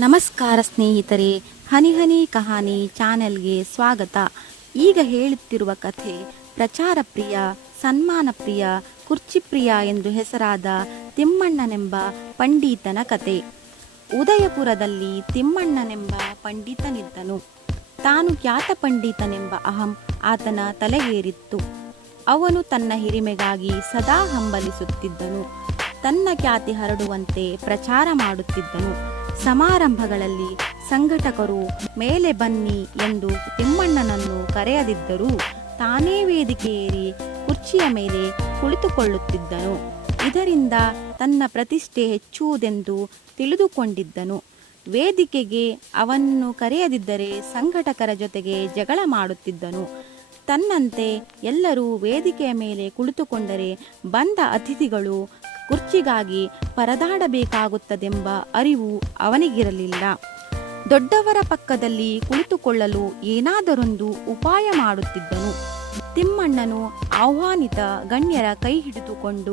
ನಮಸ್ಕಾರ ಸ್ನೇಹಿತರೆ, ಹನಿ ಹನಿ ಕಹಾನಿ ಚಾನೆಲ್ಗೆ ಸ್ವಾಗತ. ಈಗ ಹೇಳುತ್ತಿರುವ ಕಥೆ, ಪ್ರಚಾರ ಪ್ರಿಯ, ಸನ್ಮಾನ ಪ್ರಿಯ, ಕುರ್ಚಿ ಪ್ರಿಯ ಎಂದು ಹೆಸರಾದ ತಿಮ್ಮಣ್ಣನೆಂಬ ಪಂಡಿತನ ಕತೆ. ಉದಯಪುರದಲ್ಲಿ ತಿಮ್ಮಣ್ಣನೆಂಬ ಪಂಡಿತನಿದ್ದನು. ತಾನು ಖ್ಯಾತ ಪಂಡಿತನೆಂಬ ಅಹಂ ಆತನ ತಲೆಗೇರಿತ್ತು. ಅವನು ತನ್ನ ಹಿರಿಮೆಗಾಗಿ ಸದಾ ಹಂಬಲಿಸುತ್ತಿದ್ದನು. ತನ್ನ ಖ್ಯಾತಿ ಹರಡುವಂತೆ ಪ್ರಚಾರ ಮಾಡುತ್ತಿದ್ದನು. ಸಮಾರಂಭಗಳಲ್ಲಿ ಸಂಘಟಕರು ಮೇಲೆ ಬನ್ನಿ ಎಂದು ತಿಮ್ಮಣ್ಣನನ್ನು ಕರೆಯದಿದ್ದರೂ ತಾನೇ ವೇದಿಕೆ ಏರಿ ಕುರ್ಚಿಯ ಮೇಲೆ ಕುಳಿತುಕೊಳ್ಳುತ್ತಿದ್ದನು. ಇದರಿಂದ ತನ್ನ ಪ್ರತಿಷ್ಠೆ ಹೆಚ್ಚುವುದೆಂದು ತಿಳಿದುಕೊಂಡಿದ್ದನು. ವೇದಿಕೆಗೆ ಅವನ್ನು ಕರೆಯದಿದ್ದರೆ ಸಂಘಟಕರ ಜೊತೆಗೆ ಜಗಳ ಮಾಡುತ್ತಿದ್ದನು. ತನ್ನಂತೆ ಎಲ್ಲರೂ ವೇದಿಕೆಯ ಮೇಲೆ ಕುಳಿತುಕೊಂಡರೆ ಬಂದ ಅತಿಥಿಗಳು ಕುರ್ಚಿಗಾಗಿ ಪರದಾಡಬೇಕಾಗುತ್ತದೆಂಬ ಅರಿವು ಅವನಿಗಿರಲಿಲ್ಲ. ದೊಡ್ಡವರ ಪಕ್ಕದಲ್ಲಿ ಕುಳಿತುಕೊಳ್ಳಲು ಏನಾದರೊಂದು ಉಪಾಯ ಮಾಡುತ್ತಿದ್ದನು. ತಿಮ್ಮಣ್ಣನು ಆಹ್ವಾನಿತ ಗಣ್ಯರ ಕೈ ಹಿಡಿದುಕೊಂಡು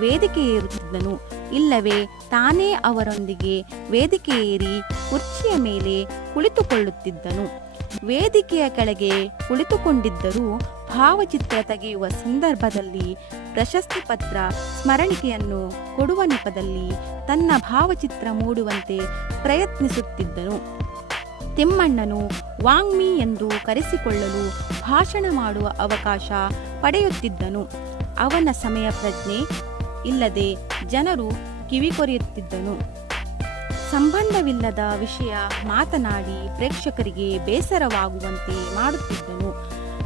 ವೇದಿಕೆ ಏರುತ್ತಿದ್ದನು ಇಲ್ಲವೇ ತಾನೇ ಅವರೊಂದಿಗೆ ವೇದಿಕೆ ಏರಿ ಕುರ್ಚಿಯ ಮೇಲೆ ಕುಳಿತುಕೊಳ್ಳುತ್ತಿದ್ದನು. ವೇದಿಕೆಯ ಕೆಳಗೆ ಕುಳಿತುಕೊಂಡಿದ್ದರೂ ಭಾವಚಿತ್ರ ತೆಗೆಯುವ ಸಂದರ್ಭದಲ್ಲಿ ಪ್ರಶಸ್ತಿ ಪತ್ರ ಸ್ಮರಣಿಕೆಯನ್ನು ಕೊಡುವ ನೆಪದಲ್ಲಿ ತನ್ನ ಭಾವಚಿತ್ರ ಮೂಡುವಂತೆ ಪ್ರಯತ್ನಿಸುತ್ತಿದ್ದನು ತಿಮ್ಮಣ್ಣನು ವಾಂಗ್ಮಿ ಎಂದು ಕರೆಸಿಕೊಳ್ಳಲು ಭಾಷಣ ಮಾಡುವ ಅವಕಾಶ ಪಡೆಯುತ್ತಿದ್ದನು. ಅವನ ಸಮಯ ಪ್ರಜ್ಞೆ ಇಲ್ಲದೆ ಜನರು ಕಿವಿಕೊರೆಯುತ್ತಿದ್ದನು. ಸಂಬಂಧವಿಲ್ಲದ ವಿಷಯ ಮಾತನಾಡಿ ಪ್ರೇಕ್ಷಕರಿಗೆ ಬೇಸರವಾಗುವಂತೆ ಮಾಡುತ್ತಿದ್ದನು.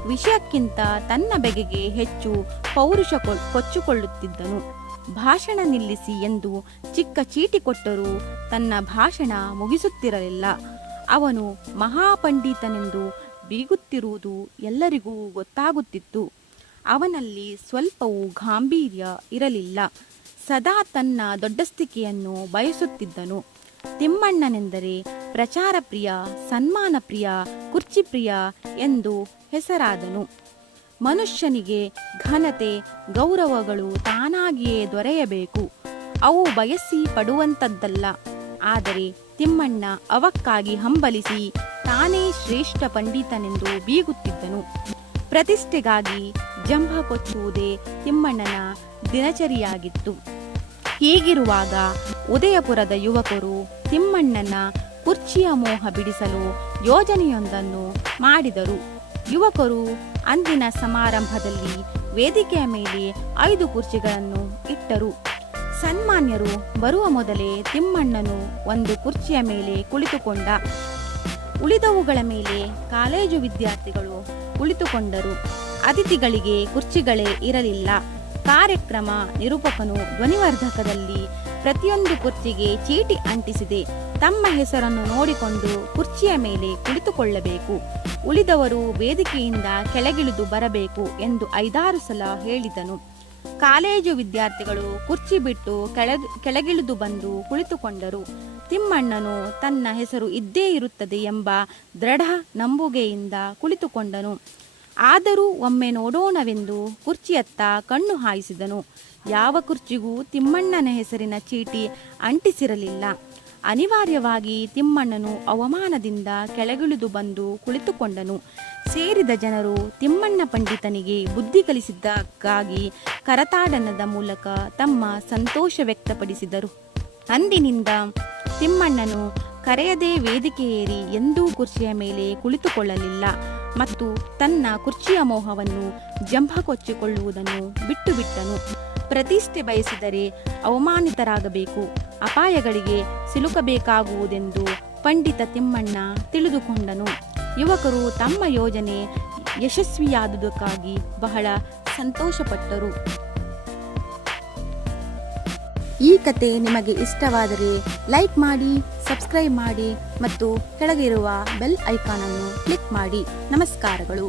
ವಿಷಯಕ್ಕಿಂತ ತನ್ನ ಬೆಗೆಗೆ ಹೆಚ್ಚು ಪೌರುಷ ಕೊಚ್ಚಿಕೊಳ್ಳುತ್ತಿದ್ದನು. ಭಾಷಣ ನಿಲ್ಲಿಸಿ ಎಂದು ಚಿಕ್ಕ ಚೀಟಿ ಕೊಟ್ಟರೂ ತನ್ನ ಭಾಷಣ ಮುಗಿಸುತ್ತಿರಲಿಲ್ಲ. ಅವನು ಮಹಾಪಂಡಿತನೆಂದು ಬೀಗುತ್ತಿರುವುದು ಎಲ್ಲರಿಗೂ ಗೊತ್ತಾಗುತ್ತಿತ್ತು. ಅವನಲ್ಲಿ ಸ್ವಲ್ಪವೂ ಗಾಂಭೀರ್ಯ ಇರಲಿಲ್ಲ. ಸದಾ ತನ್ನ ದೊಡ್ಡಸ್ತಿಕೆಯನ್ನು ಬಯಸುತ್ತಿದ್ದನು. ತಿಮ್ಮಣ್ಣನೆಂದರೆ ಪ್ರಚಾರ ಪ್ರಿಯ ಸನ್ಮಾನ ಪ್ರಿಯ ಕುರ್ಚಿ ಪ್ರಿಯ ಎಂದು ಹೆಸರಾದನು. ಮನುಷ್ಯನಿಗೆ ಘನತೆ, ಗೌರವಗಳು ತಾನಾಗಿಯೇ ದೊರೆಯಬೇಕು. ಅವು ಬಯಸಿ ಪಡುವಂಥದ್ದಲ್ಲ ಆದರೆ ತಿಮ್ಮಣ್ಣ ಅವಕ್ಕಾಗಿ ಹಂಬಲಿಸಿ ತಾನೇ ಶ್ರೇಷ್ಠ ಪಂಡಿತನೆಂದು ಬೀಗುತ್ತಿದ್ದನು. ಪ್ರತಿಷ್ಠೆಗಾಗಿ ಜಂಭ ಕೊಚ್ಚುವುದೇ ತಿಮ್ಮಣ್ಣನ ದಿನಚರಿಯಾಗಿತ್ತು. ಹೀಗಿರುವಾಗ ಉದಯಪುರದ ಯುವಕರು ತಿಮ್ಮಣ್ಣನ ಕುರ್ಚಿಯ ಮೋಹ ಬಿಡಿಸಲು ಯೋಜನೆಯೊಂದನ್ನು ಮಾಡಿದರು. ಯುವಕರು ಅಂದಿನ ಸಮಾರಂಭದಲ್ಲಿ ವೇದಿಕೆಯ ಮೇಲೆ ಐದು ಕುರ್ಚಿಗಳನ್ನು ಇಟ್ಟರು. ಸನ್ಮಾನ್ಯರು ಬರುವ ಮೊದಲೇ ತಿಮ್ಮಣ್ಣನು ಒಂದು ಕುರ್ಚಿಯ ಮೇಲೆ ಕುಳಿತುಕೊಂಡ. ಉಳಿದವುಗಳ ಮೇಲೆ ಕಾಲೇಜು ವಿದ್ಯಾರ್ಥಿಗಳು ಕುಳಿತುಕೊಂಡರು. ಅತಿಥಿಗಳಿಗೆ ಕುರ್ಚಿಗಳೇ ಇರಲಿಲ್ಲ. ಕಾರ್ಯಕ್ರಮ ನಿರೂಪಕನು ಧ್ವನಿವರ್ಧಕದಲ್ಲಿ ಪ್ರತಿಯೊಂದು ಕುರ್ಚಿಗೆ ಚೀಟಿ ಅಂಟಿಸಿದೆ. ತಮ್ಮ ಹೆಸರನ್ನು ನೋಡಿಕೊಂಡು ಕುರ್ಚಿಯ ಮೇಲೆ ಕುಳಿತುಕೊಳ್ಳಬೇಕು. ಉಳಿದವರು ವೇದಿಕೆಯಿಂದ ಕೆಳಗಿಳಿದು ಬರಬೇಕು ಎಂದು ಐದಾರು ಸಲ ಹೇಳಿದನು. ಕಾಲೇಜು ವಿದ್ಯಾರ್ಥಿಗಳು ಕುರ್ಚಿ ಬಿಟ್ಟು ಕೆಳ, ಕೆಳಗಿಳಿದು ಬಂದು ಕುಳಿತುಕೊಂಡರು. ತಿಮ್ಮಣ್ಣನು ತನ್ನ ಹೆಸರು ಇದ್ದೇ ಇರುತ್ತದೆ ಎಂಬ ದೃಢ ನಂಬುಗೆಯಿಂದ ಕುಳಿತುಕೊಂಡನು. ಆದರೂ ಒಮ್ಮೆ ನೋಡೋಣವೆಂದು ಕುರ್ಚಿಯತ್ತ ಕಣ್ಣು ಹಾಯಿಸಿದನು. ಯಾವ ಕುರ್ಚಿಗೂ ತಿಮ್ಮಣ್ಣನ ಹೆಸರಿನ ಚೀಟಿ ಅಂಟಿಸಿರಲಿಲ್ಲ. ಅನಿವಾರ್ಯವಾಗಿ ತಿಮ್ಮಣ್ಣನು ಅವಮಾನದಿಂದ ಕೆಳಗಿಳಿದು ಬಂದು ಕುಳಿತುಕೊಂಡನು. ಸೇರಿದ ಜನರು ತಿಮ್ಮಣ್ಣ ಪಂಡಿತನಿಗೆ ಬುದ್ಧಿ ಕಲಿಸಿದ್ದಕ್ಕಾಗಿ ಕರತಾಡನದ ಮೂಲಕ ತಮ್ಮ ಸಂತೋಷ ವ್ಯಕ್ತಪಡಿಸಿದರು. ಅಂದಿನಿಂದ ತಿಮ್ಮಣ್ಣನು ಕರೆಯದೇ ವೇದಿಕೆ ಏರಿ ಎಂದೂ ಕುರ್ಚಿಯ ಮೇಲೆ ಕುಳಿತುಕೊಳ್ಳಲಿಲ್ಲ. ಮತ್ತು ತನ್ನ ಕುರ್ಚಿಯ ಮೋಹವನ್ನು ಜಂಭ ಕೊಚ್ಚಿಕೊಳ್ಳುವುದನ್ನು ಬಿಟ್ಟು ಬಿಟ್ಟನು ಪ್ರತಿಷ್ಠೆ ಬಯಸಿದರೆ ಅವಮಾನಿತರಾಗಬೇಕು, ಅಪಾಯಗಳಿಗೆ ಸಿಲುಕಬೇಕಾಗುವುದೆಂದು ಪಂಡಿತ ತಿಮ್ಮಣ್ಣ ತಿಳಿದುಕೊಂಡನು. ಯುವಕರು ತಮ್ಮ ಯೋಜನೆ ಯಶಸ್ವಿಯಾದುದಕ್ಕಾಗಿ ಬಹಳ ಸಂತೋಷಪಟ್ಟರು. ಈ ಕತೆ ನಿಮಗೆ ಇಷ್ಟವಾದರೆ ಲೈಕ್ ಮಾಡಿ ಸಬ್ಸ್ಕ್ರೈಬ್ ಮಾಡಿ ಮತ್ತು ಕೆಳಗಿರುವ ಬೆಲ್ ಐಕಾನ್ ಅನ್ನು ಕ್ಲಿಕ್ ಮಾಡಿ. ನಮಸ್ಕಾರಗಳು.